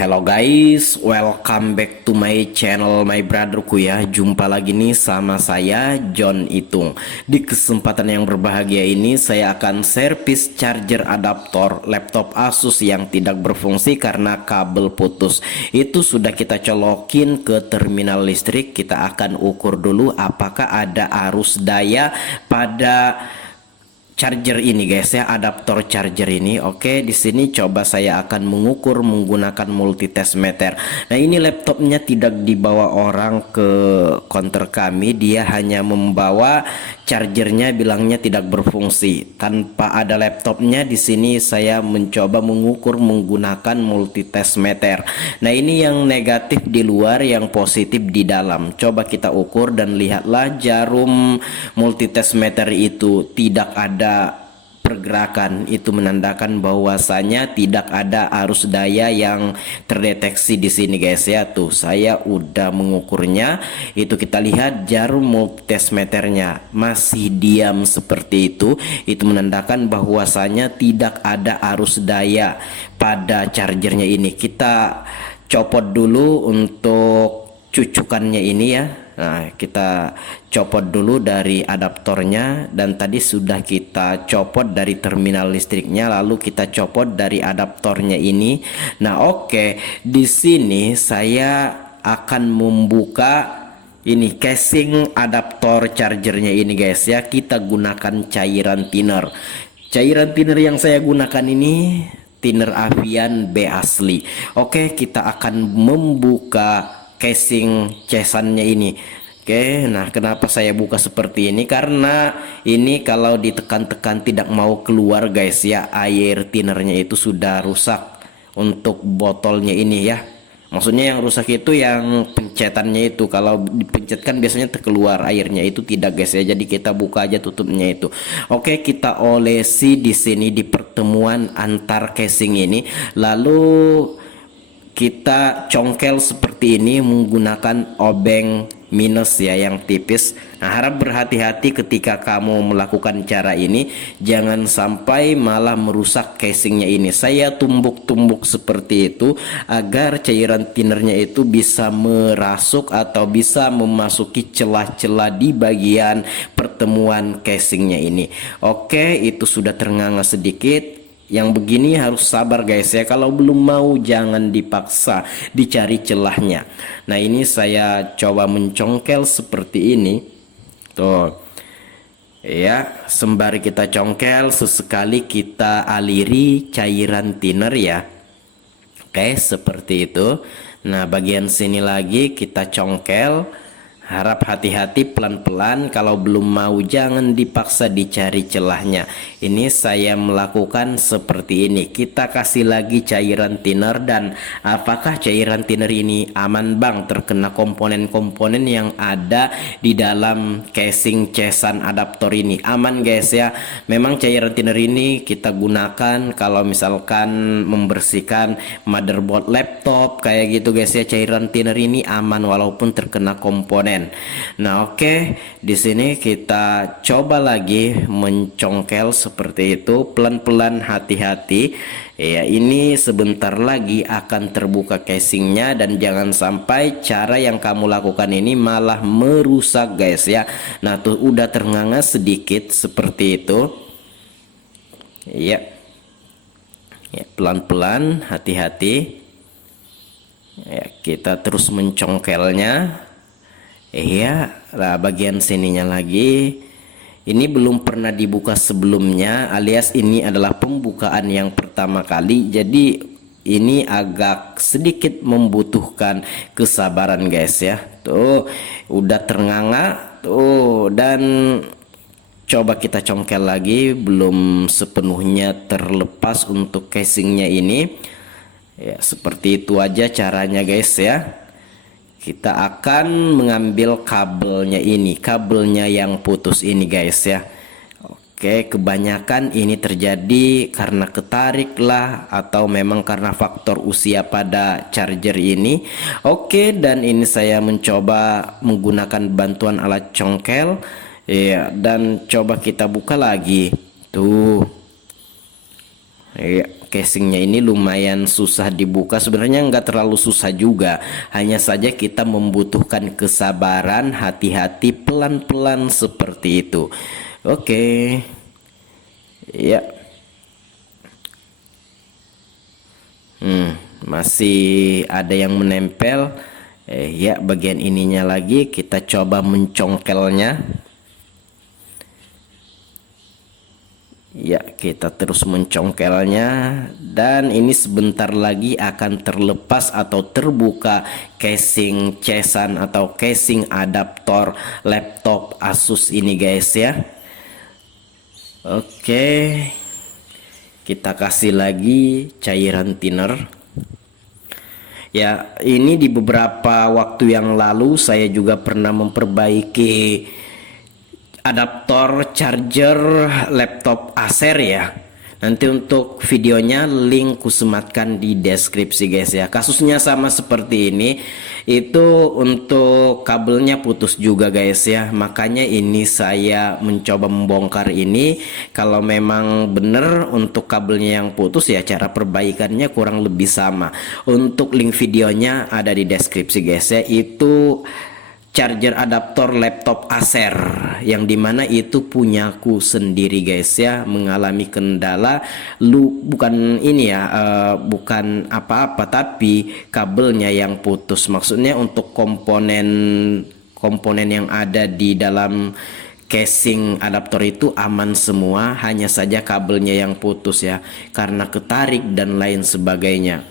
Hello guys, welcome back to my channel, my brotherku ya. Jumpa lagi nih sama saya John Itung. Di kesempatan yang berbahagia ini saya akan servis charger adaptor laptop Asus yang tidak berfungsi karena kabel putus. Itu sudah kita colokin ke terminal listrik. Kita akan ukur dulu apakah ada arus daya pada charger ini guys ya, adaptor charger ini. Oke, di sini coba saya akan mengukur menggunakan multitest meter. Nah, ini laptopnya tidak dibawa orang ke counter kami, dia hanya membawa chargernya, bilangnya tidak berfungsi. Tanpa ada laptopnya di sini saya mencoba mengukur menggunakan multitest meter. Nah, ini yang negatif di luar, yang positif di dalam. Coba kita ukur dan lihatlah jarum multitest meter itu tidak ada pergerakan, itu menandakan bahwasanya tidak ada arus daya yang terdeteksi di sini guys ya. Tuh, saya udah mengukurnya. Itu kita lihat jarum multitest meternya masih diam seperti itu. Itu menandakan bahwasanya tidak ada arus daya pada chargernya ini. Kita copot dulu untuk cucukannya ini ya. Nah, kita copot dulu dari adaptornya, dan tadi sudah kita copot dari terminal listriknya, lalu kita copot dari adaptornya ini. Nah, oke, di sini saya akan membuka ini casing adaptor chargernya ini guys ya. Kita gunakan cairan thinner. Cairan thinner yang saya gunakan ini thinner Avian B asli. Oke, kita akan membuka casing casannya ini. Oke, nah kenapa saya buka seperti ini? Karena ini kalau ditekan-tekan tidak mau keluar guys ya, air thinnernya itu sudah rusak untuk botolnya ini ya. Maksudnya yang rusak itu yang pencetannya itu, kalau dipencetkan biasanya terkeluar airnya, itu tidak guys ya. Jadi kita buka aja tutupnya itu. Oke, kita olesi di sini di pertemuan antar casing ini, lalu kita congkel seperti ini menggunakan obeng minus ya, yang tipis. Nah, harap berhati-hati ketika kamu melakukan cara ini, jangan sampai malah merusak casingnya ini. Saya tumbuk-tumbuk seperti itu agar cairan thinnernya itu bisa merasuk atau bisa memasuki celah-celah di bagian pertemuan casingnya ini. Oke, itu sudah ternganga sedikit. Yang begini harus sabar guys ya. Kalau belum mau jangan dipaksa, dicari celahnya. Nah, ini saya coba mencongkel seperti ini. Tuh. Ya, sembari kita congkel, sesekali kita aliri cairan thinner ya. Oke, seperti itu. Nah, bagian sini lagi kita congkel. Harap hati-hati, pelan-pelan. Kalau belum mau jangan dipaksa, dicari celahnya. Ini saya melakukan seperti ini. Kita kasih lagi cairan thinner, dan apakah cairan thinner ini aman bang terkena komponen-komponen yang ada di dalam casing casan adaptor ini? Aman guys ya. Memang cairan thinner ini kita gunakan kalau misalkan membersihkan motherboard laptop kayak gitu guys ya. Cairan thinner ini aman walaupun terkena komponen. Nah, oke, di sini kita coba lagi mencongkel seperti itu, pelan-pelan, hati-hati. Ya, ini sebentar lagi akan terbuka casingnya, dan jangan sampai cara yang kamu lakukan ini malah merusak guys ya. Nah, tuh udah ternganga sedikit seperti itu. Ya. Ya, pelan-pelan, hati-hati. Ya, kita terus mencongkelnya. Iya, nah bagian sininya lagi. Ini belum pernah dibuka sebelumnya, alias ini adalah pembukaan yang pertama kali. Jadi ini agak sedikit membutuhkan kesabaran guys ya. Tuh, udah ternganga. Tuh, dan coba kita congkel lagi, belum sepenuhnya terlepas untuk casingnya ini. Ya, seperti itu aja caranya guys ya. Kita akan mengambil kabelnya ini, kabelnya yang putus ini guys ya. Oke, kebanyakan ini terjadi karena ketarik lah, atau memang karena faktor usia pada charger ini. Oke, dan ini saya mencoba menggunakan bantuan alat congkel ya, dan coba kita buka lagi. Tuh. Ya, casingnya ini lumayan susah dibuka. Sebenarnya nggak terlalu susah juga, hanya saja kita membutuhkan kesabaran, hati-hati, pelan-pelan seperti itu. Oke, ya. Masih ada yang menempel. Ya, bagian ininya lagi kita coba mencongkelnya. Ya, kita terus mencongkelnya, dan ini sebentar lagi akan terlepas atau terbuka casing cesan atau casing adaptor laptop Asus ini guys ya. Oke, kita kasih lagi cairan thinner. Ya, ini di beberapa waktu yang lalu saya juga pernah memperbaiki adaptor charger laptop Acer ya. Nanti untuk videonya link kusematkan di deskripsi guys ya. Kasusnya sama seperti ini. Itu untuk kabelnya putus juga guys ya. Makanya ini saya mencoba membongkar ini. Kalau memang benar untuk kabelnya yang putus ya, cara perbaikannya kurang lebih sama. Untuk link videonya ada di deskripsi guys ya. Itu charger adaptor laptop Acer yang dimana itu punyaku sendiri guys ya, mengalami kendala bukan ini ya, bukan apa-apa, tapi kabelnya yang putus. Maksudnya untuk komponen yang ada di dalam casing adaptor itu aman semua, hanya saja kabelnya yang putus ya, karena ketarik dan lain sebagainya.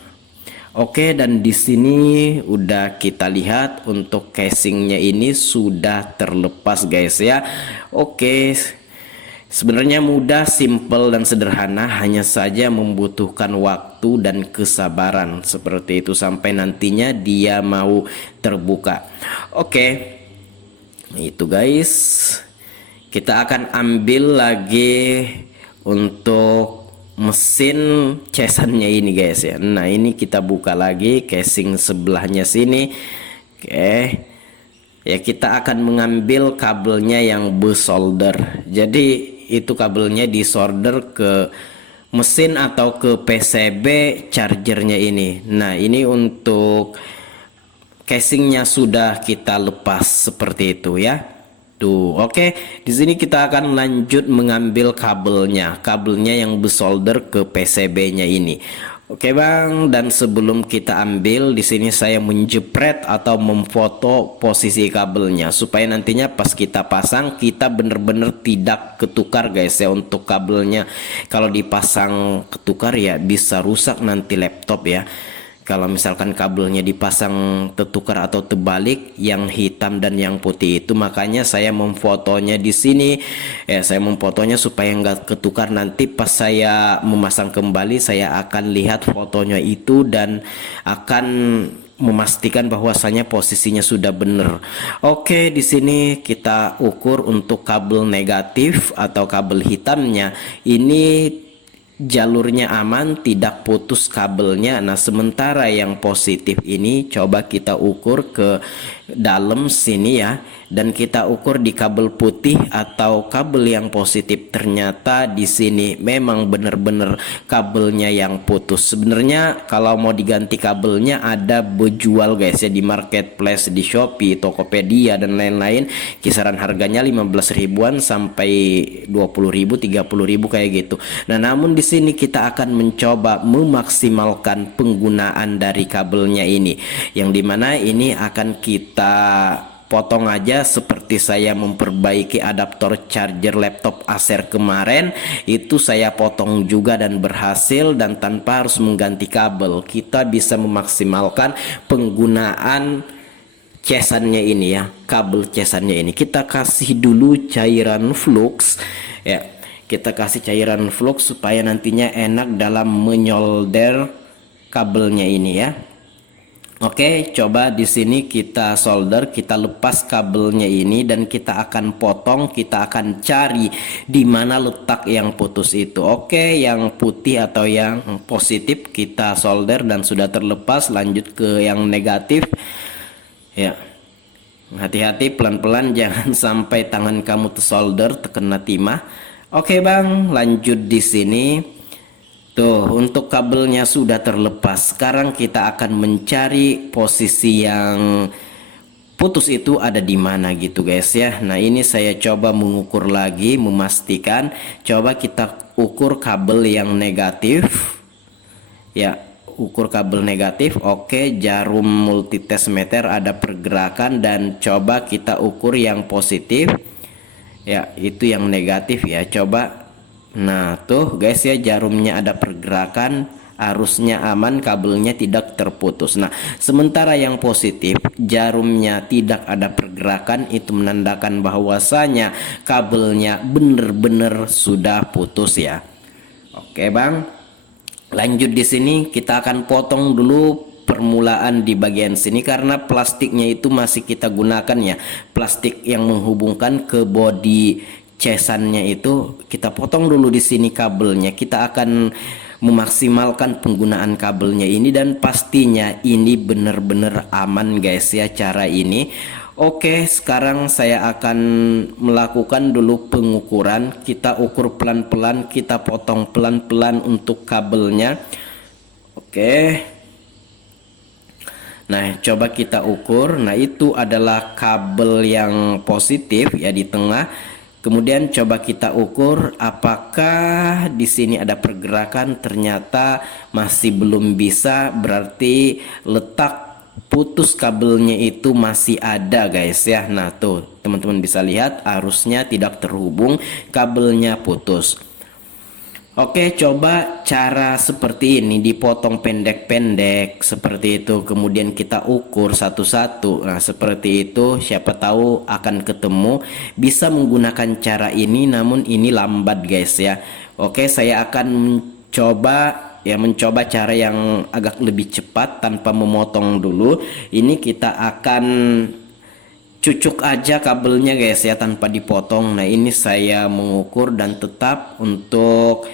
Oke, dan di sini udah kita lihat untuk casingnya ini sudah terlepas guys ya. Oke, sebenarnya mudah, simple dan sederhana, hanya saja membutuhkan waktu dan kesabaran seperti itu sampai nantinya dia mau terbuka. Oke, itu guys. Kita akan ambil lagi untuk mesin cesannya ini guys ya. Nah, ini kita buka lagi casing sebelahnya sini. Oke, ya, kita akan mengambil kabelnya yang bersolder. Jadi itu kabelnya disolder ke mesin atau ke PCB chargernya ini. Nah, ini untuk casingnya sudah kita lepas seperti itu ya. Tuh, oke. Di sini kita akan lanjut mengambil kabelnya yang bersolder ke PCB-nya ini. Oke, Bang, dan sebelum kita ambil di sini saya menjepret atau memfoto posisi kabelnya supaya nantinya pas kita pasang kita bener-bener tidak ketukar guys ya untuk kabelnya. Kalau dipasang ketukar ya bisa rusak nanti laptop ya. Kalau misalkan kabelnya dipasang tertukar atau terbalik, yang hitam dan yang putih itu, makanya saya memfotonya di sini. Ya, saya memfotonya supaya nggak ketukar. Nanti pas saya memasang kembali, saya akan lihat fotonya itu dan akan memastikan bahwasanya posisinya sudah benar. Oke, di sini kita ukur untuk kabel negatif atau kabel hitamnya. Ini jalurnya aman, tidak putus kabelnya. Nah, sementara yang positif ini coba kita ukur ke dalam sini ya, dan kita ukur di kabel putih atau kabel yang positif. Ternyata di sini memang benar-benar kabelnya yang putus. Sebenarnya kalau mau diganti kabelnya ada berjual guys ya di marketplace, di Shopee, Tokopedia dan lain-lain. Kisaran harganya 15 ribuan sampai 20 ribu, 30 ribu kayak gitu. Nah, namun di sini kita akan mencoba memaksimalkan penggunaan dari kabelnya ini, yang dimana ini akan kita potong aja seperti saya memperbaiki adaptor charger laptop Acer kemarin. Itu saya potong juga dan berhasil, dan tanpa harus mengganti kabel kita bisa memaksimalkan penggunaan cesannya ini ya, kabel cesannya ini. Kita kasih dulu cairan flux ya, kita kasih cairan flux supaya nantinya enak dalam menyolder kabelnya ini ya. Oke, coba di sini kita solder, kita lepas kabelnya ini dan kita akan potong, kita akan cari di mana letak yang putus itu. Oke, yang putih atau yang positif kita solder dan sudah terlepas. Lanjut ke yang negatif. Ya. Hati-hati, pelan-pelan, jangan sampai tangan kamu tersolder terkena timah. Oke, Bang, lanjut di sini. Tuh, untuk kabelnya sudah terlepas. Sekarang kita akan mencari posisi yang putus itu ada di mana gitu guys ya. Nah, ini saya coba mengukur lagi, memastikan. Coba kita ukur kabel yang negatif. Ya, ukur kabel negatif. Oke, jarum multitesmeter ada pergerakan, dan coba kita ukur yang positif. Ya, itu yang negatif ya. Coba. Nah, tuh guys ya, jarumnya ada pergerakan, arusnya aman, kabelnya tidak terputus. Nah, sementara yang positif, jarumnya tidak ada pergerakan, itu menandakan bahwasanya kabelnya benar-benar sudah putus ya. Oke, Bang. Lanjut di sini kita akan potong dulu permulaan di bagian sini karena plastiknya itu masih kita gunakan ya. Plastik yang menghubungkan ke bodi cesannya itu kita potong dulu di sini kabelnya. Kita akan memaksimalkan penggunaan kabelnya ini, dan pastinya ini benar-benar aman guys ya cara ini. Oke, sekarang saya akan melakukan dulu pengukuran. Kita ukur pelan-pelan, kita potong pelan-pelan untuk kabelnya. Oke. Nah, coba kita ukur. Nah, itu adalah kabel yang positif ya di tengah. Kemudian coba kita ukur apakah di sini ada pergerakan. Ternyata masih belum bisa, berarti letak putus kabelnya itu masih ada guys ya. Nah, tuh teman-teman bisa lihat arusnya tidak terhubung, kabelnya putus. Oke, coba cara seperti ini, dipotong pendek-pendek seperti itu, kemudian kita ukur satu-satu. Nah, seperti itu, siapa tahu akan ketemu. Bisa menggunakan cara ini, namun ini lambat guys ya. Oke, saya akan mencoba cara yang agak lebih cepat tanpa memotong dulu. Ini kita akan cucuk aja kabelnya guys ya, tanpa dipotong. Nah, ini saya mengukur dan tetap untuk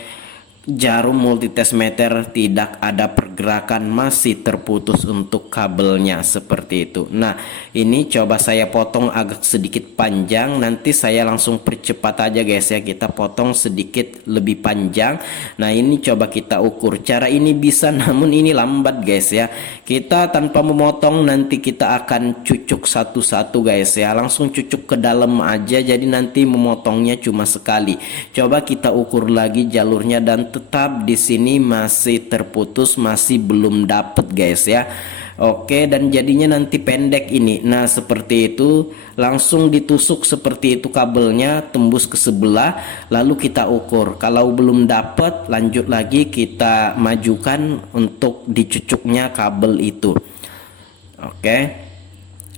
jarum multitesmeter tidak ada pergerakan, masih terputus untuk kabelnya seperti itu. Nah, ini coba saya potong agak sedikit panjang, nanti saya langsung percepat aja guys ya, kita potong sedikit lebih panjang. Nah, ini coba kita ukur. Cara ini bisa, namun ini lambat guys ya. Kita tanpa memotong, nanti kita akan cucuk satu-satu guys ya, langsung cucuk ke dalam aja, jadi nanti memotongnya cuma sekali. Coba kita ukur lagi jalurnya, dan tetap di sini masih terputus, masih belum dapet guys ya. Oke, dan jadinya nanti pendek ini. Nah, seperti itu, langsung ditusuk seperti itu kabelnya, tembus ke sebelah, lalu kita ukur. Kalau belum dapat, lanjut lagi kita majukan untuk dicucuknya kabel itu. Oke.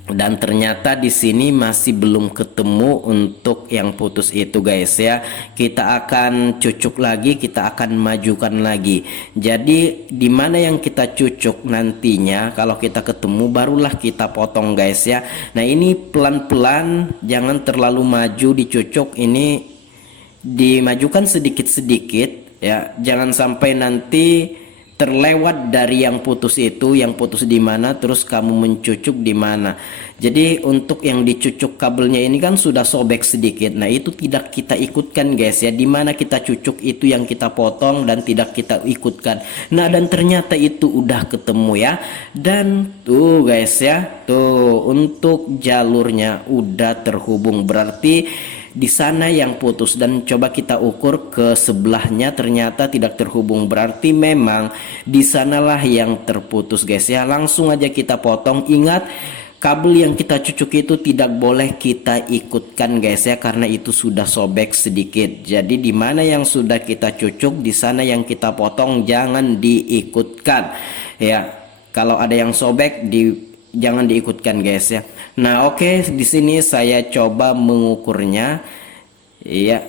Dan ternyata di sini masih belum ketemu untuk yang putus itu guys ya. Kita akan cucuk lagi, kita akan majukan lagi. Jadi di mana yang kita cucuk nantinya, kalau kita ketemu barulah kita potong guys ya. Nah, ini pelan-pelan, jangan terlalu maju dicucuk, ini dimajukan sedikit-sedikit ya. Jangan sampai nanti terlewat dari yang putus itu, yang putus di mana, terus kamu mencucuk di mana. Jadi untuk yang dicucuk kabelnya ini kan sudah sobek sedikit. Nah, itu tidak kita ikutkan guys ya. Dimana kita cucuk itu yang kita potong dan tidak kita ikutkan. Nah, dan ternyata itu udah ketemu ya. Dan tuh guys ya, tuh untuk jalurnya udah terhubung, berarti di sana yang putus. Dan coba kita ukur ke sebelahnya, ternyata tidak terhubung, berarti memang di sanalah yang terputus guys ya. Langsung aja kita potong. Ingat, kabel yang kita cucuk itu tidak boleh kita ikutkan guys ya, karena itu sudah sobek sedikit. Jadi di mana yang sudah kita cucuk, di sana yang kita potong jangan diikutkan ya. Kalau ada yang sobek jangan diikutkan guys ya. Nah, oke, di sini saya coba mengukurnya. Iya.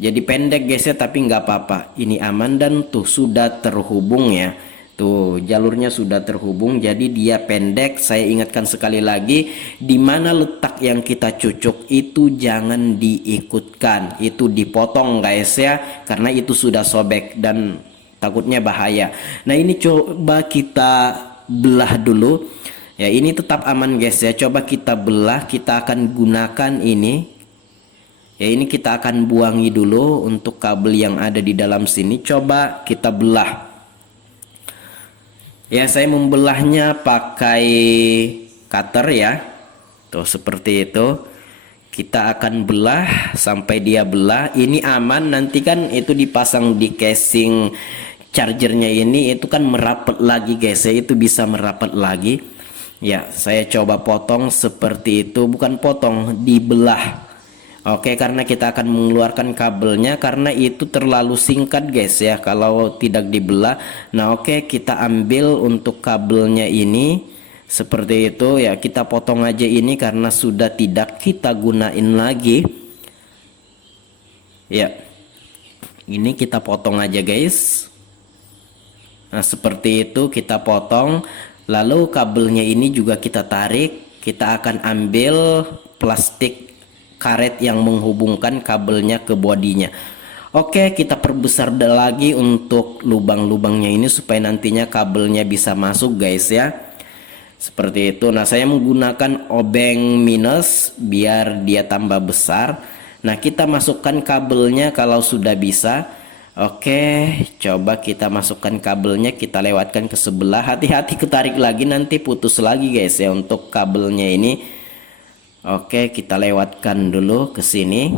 Jadi pendek guys ya, tapi nggak apa-apa. Ini aman, dan tuh sudah terhubung ya. Tuh jalurnya sudah terhubung, jadi dia pendek. Saya ingatkan sekali lagi, di mana letak yang kita cucuk itu jangan diikutkan. Itu dipotong guys ya, karena itu sudah sobek dan takutnya bahaya. Nah, ini coba kita belah dulu. Ya, ini tetap aman guys ya. Coba kita belah, kita akan gunakan ini. Ya, ini kita akan buangi dulu untuk kabel yang ada di dalam sini. Coba kita belah. Ya, saya membelahnya pakai cutter ya. Tuh seperti itu. Kita akan belah sampai dia belah. Ini aman, nanti kan itu dipasang di casing chargernya ini, itu kan merapat lagi guys ya, itu bisa merapat lagi. Ya, saya coba potong seperti itu, bukan potong, dibelah. Oke, karena kita akan mengeluarkan kabelnya karena itu terlalu singkat guys ya kalau tidak dibelah. Nah, oke, kita ambil untuk kabelnya ini seperti itu ya, kita potong aja ini karena sudah tidak kita gunain lagi. Ya. Ini kita potong aja guys. Nah, seperti itu kita potong. Lalu kabelnya ini juga kita tarik. Kita akan ambil plastik karet yang menghubungkan kabelnya ke bodinya. Oke, kita perbesar lagi untuk lubang-lubangnya ini supaya nantinya kabelnya bisa masuk guys ya. Seperti itu. Nah, saya menggunakan obeng minus biar dia tambah besar. Nah, kita masukkan kabelnya kalau sudah bisa. Oke, coba kita masukkan kabelnya, kita lewatkan ke sebelah. Hati-hati ketarik lagi, nanti putus lagi guys ya untuk kabelnya ini. Oke, kita lewatkan dulu ke sini.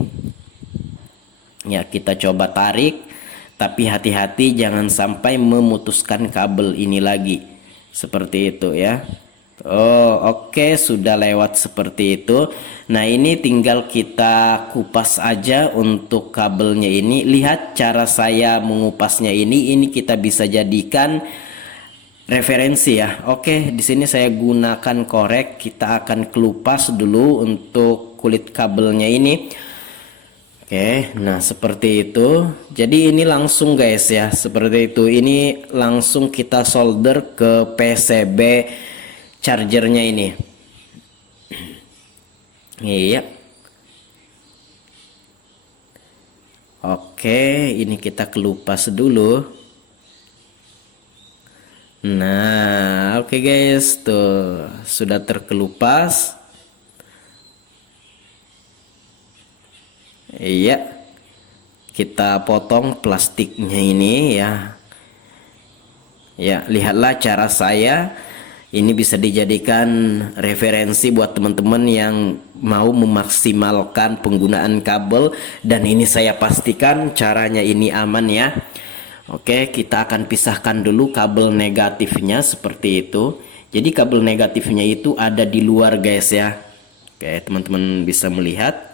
Ya, kita coba tarik, tapi hati-hati jangan sampai memutuskan kabel ini lagi. Seperti itu ya. Oh, oke, sudah lewat seperti itu. Nah, ini tinggal kita kupas aja untuk kabelnya ini. Lihat cara saya mengupasnya ini kita bisa jadikan referensi ya. Oke, di sini saya gunakan korek. Kita akan kelupas dulu untuk kulit kabelnya ini. Oke, nah seperti itu. Jadi ini langsung guys ya, seperti itu. Ini langsung kita solder ke PCB chargernya ini. Iya. Oke, ini kita kelupas dulu. Nah, oke guys, tuh sudah terkelupas. Iya, kita potong plastiknya ini ya. Ya, lihatlah cara saya. Ini bisa dijadikan referensi buat teman-teman yang mau memaksimalkan penggunaan kabel. Dan ini saya pastikan caranya ini aman ya. Oke, kita akan pisahkan dulu kabel negatifnya seperti itu. Jadi kabel negatifnya itu ada di luar guys ya. Oke, teman-teman bisa melihat.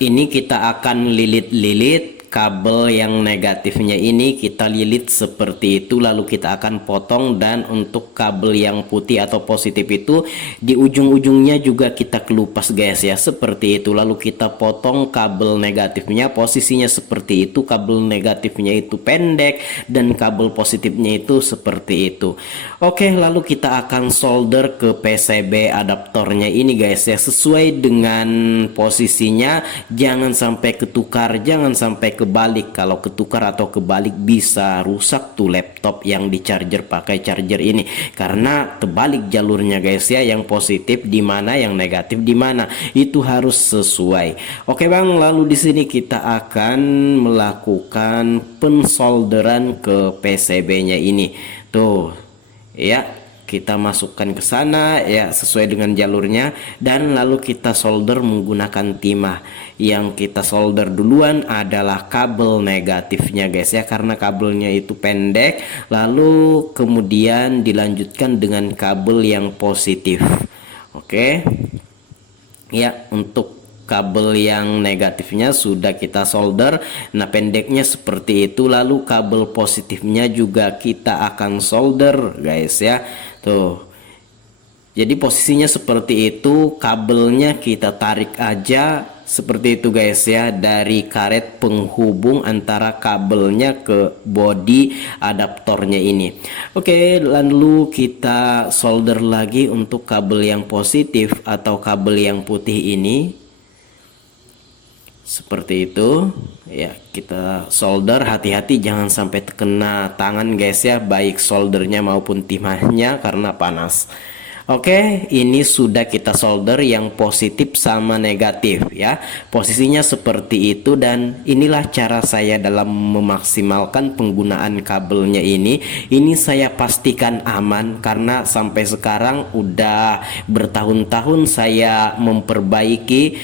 Ini kita akan lilit-lilit kabel yang negatifnya ini, kita lilit seperti itu, lalu kita akan potong. Dan untuk kabel yang putih atau positif itu di ujung-ujungnya juga kita kelupas guys ya, seperti itu. Lalu kita potong kabel negatifnya, posisinya seperti itu. Kabel negatifnya itu pendek dan kabel positifnya itu seperti itu. Oke, lalu kita akan solder ke PCB adaptornya ini guys ya, sesuai dengan posisinya. Jangan sampai ketukar, jangan sampai kebalik. Kalau ketukar atau kebalik bisa rusak tuh laptop yang di charger pakai charger ini, karena terbalik jalurnya guys ya. Yang positif di mana, yang negatif di mana, itu harus sesuai. Oke Bang, lalu di sini kita akan melakukan pensolderan ke PCB-nya ini. Tuh ya, kita masukkan ke sana ya sesuai dengan jalurnya, dan lalu kita solder menggunakan timah. Yang kita solder duluan adalah kabel negatifnya guys ya, karena kabelnya itu pendek. Lalu kemudian dilanjutkan dengan kabel yang positif. Oke ya, untuk kabel yang negatifnya sudah kita solder. Nah, pendeknya seperti itu. Lalu kabel positifnya juga kita akan solder guys ya. Tuh, jadi posisinya seperti itu. Kabelnya kita tarik aja seperti itu guys ya, dari karet penghubung antara kabelnya ke body adaptornya ini. Oke, lalu kita solder lagi untuk kabel yang positif atau kabel yang putih ini. Seperti itu ya, kita solder. Hati-hati jangan sampai terkena tangan guys ya, baik soldernya maupun timahnya karena panas. Oke, ini sudah kita solder yang positif sama negatif ya. Posisinya seperti itu, dan inilah cara saya dalam memaksimalkan penggunaan kabelnya ini. Ini saya pastikan aman karena sampai sekarang udah bertahun-tahun saya memperbaiki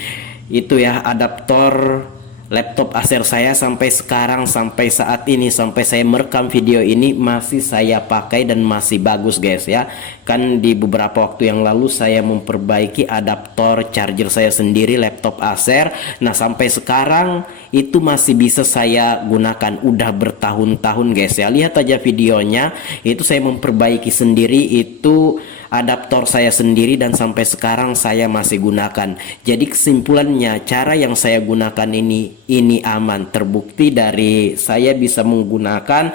itu ya adaptor laptop Acer saya. Sampai sekarang, sampai saat ini, sampai saya merekam video ini masih saya pakai dan masih bagus guys ya. Kan di beberapa waktu yang lalu saya memperbaiki adaptor charger saya sendiri laptop Acer. Nah sampai sekarang itu masih bisa saya gunakan, udah bertahun-tahun guys ya. Lihat aja videonya, itu saya memperbaiki sendiri itu adaptor saya sendiri dan sampai sekarang saya masih gunakan. Jadi kesimpulannya, cara yang saya gunakan ini aman. Terbukti dari saya bisa menggunakan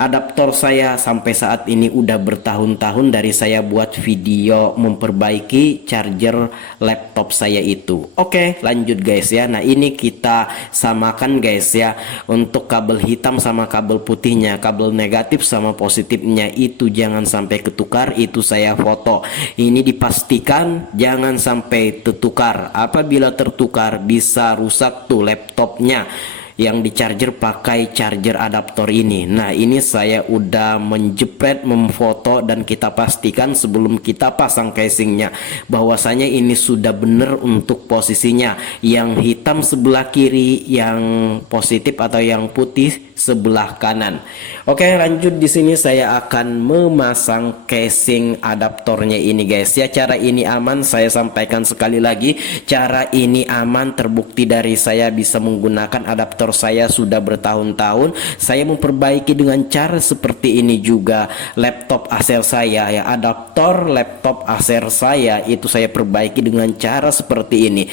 adaptor saya sampai saat ini udah bertahun-tahun dari saya buat video memperbaiki charger laptop saya itu. Oke, lanjut guys ya. Nah, ini kita samakan guys ya. Untuk kabel hitam sama kabel putihnya, kabel negatif sama positifnya itu jangan sampai ketukar, itu saya foto. Ini dipastikan jangan sampai tertukar. Apabila tertukar bisa rusak tuh laptopnya yang di charger pakai charger adaptor ini. Nah ini saya udah menjepret, memfoto, dan kita pastikan sebelum kita pasang casingnya bahwasanya ini sudah benar untuk posisinya. Yang hitam sebelah kiri, yang positif atau yang putih sebelah kanan. Oke, lanjut. Di sini saya akan memasang casing adaptornya ini guys ya. Cara ini aman, saya sampaikan sekali lagi, cara ini aman terbukti dari saya bisa menggunakan adaptor saya sudah bertahun-tahun. Saya memperbaiki dengan cara seperti ini juga laptop Acer saya ya. Adaptor laptop Acer saya itu saya perbaiki dengan cara seperti ini.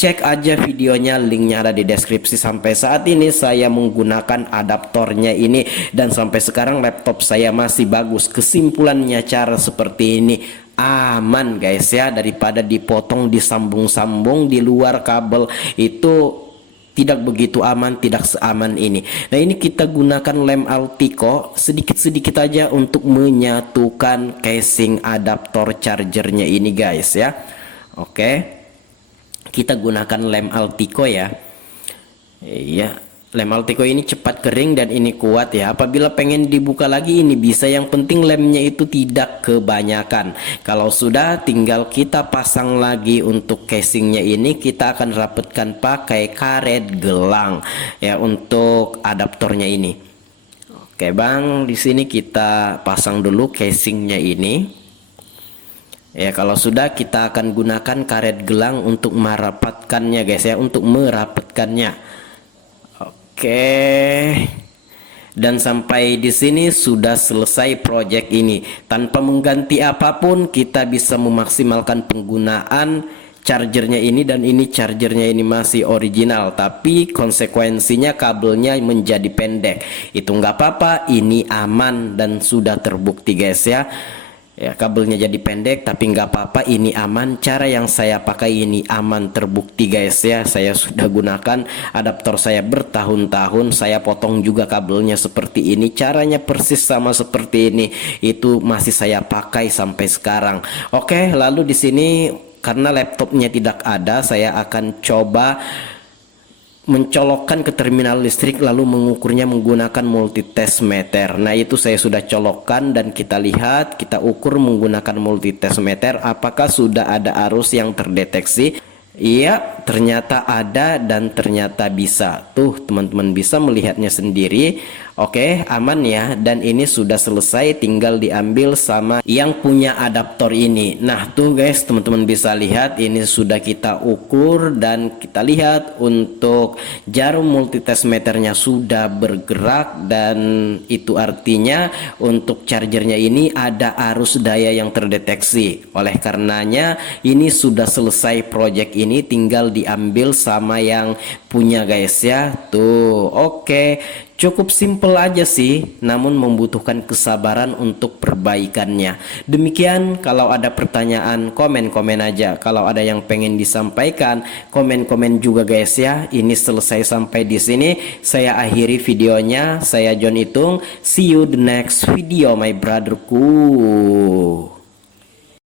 Cek aja videonya, linknya ada di deskripsi. Sampai saat ini saya menggunakan adaptornya ini dan sampai sekarang laptop saya masih bagus. Kesimpulannya cara seperti ini aman guys ya, daripada dipotong, disambung-sambung di luar kabel itu tidak begitu aman, tidak seaman ini. Nah ini kita gunakan lem Altico sedikit-sedikit aja untuk menyatukan casing adaptor chargernya ini guys ya. Oke, kita gunakan lem Altico ya. Iya, lem Altico ini cepat kering dan ini kuat ya. Apabila pengen dibuka lagi ini bisa, yang penting lemnya itu tidak kebanyakan. Kalau sudah tinggal kita pasang lagi. Untuk casingnya ini kita akan rapatkan pakai karet gelang ya untuk adaptornya ini. Oke bang, di sini kita pasang dulu casingnya ini. Ya kalau sudah kita akan gunakan karet gelang untuk merapatkannya guys ya, untuk merapatkannya. Oke. Dan sampai di sini sudah selesai project ini. Tanpa mengganti apapun kita bisa memaksimalkan penggunaan chargernya ini, dan ini chargernya ini masih original tapi konsekuensinya kabelnya menjadi pendek. Itu nggak apa-apa, ini aman dan sudah terbukti guys ya. Ya kabelnya jadi pendek tapi nggak apa-apa, ini aman. Cara yang saya pakai ini aman terbukti guys ya. Saya sudah gunakan adaptor saya bertahun-tahun. Saya potong juga kabelnya seperti ini, caranya persis sama seperti ini. Itu masih saya pakai sampai sekarang. Oke, lalu di sini karena laptopnya tidak ada, saya akan coba mencolokkan ke terminal listrik lalu mengukurnya menggunakan multitest meter. Nah itu saya sudah colokkan dan kita lihat, kita ukur menggunakan multitest meter apakah sudah ada arus yang terdeteksi. Iya, ternyata ada dan ternyata bisa. Tuh teman-teman bisa melihatnya sendiri. Oke, aman ya. Dan ini sudah selesai, tinggal diambil sama yang punya adaptor ini. Nah tuh guys, teman-teman bisa lihat ini sudah kita ukur dan kita lihat untuk jarum multitest meternya sudah bergerak, dan itu artinya untuk chargernya ini ada arus daya yang terdeteksi. Oleh karenanya ini sudah selesai project ini, tinggal diambil sama yang punya guys ya. Tuh oke. Cukup simple aja sih, namun membutuhkan kesabaran untuk perbaikannya. Demikian, kalau ada pertanyaan komen-komen aja. Kalau ada yang pengen disampaikan, komen-komen juga guys ya. Ini selesai sampai di sini. Saya akhiri videonya. Saya John Itung. See you the next video my brotherku.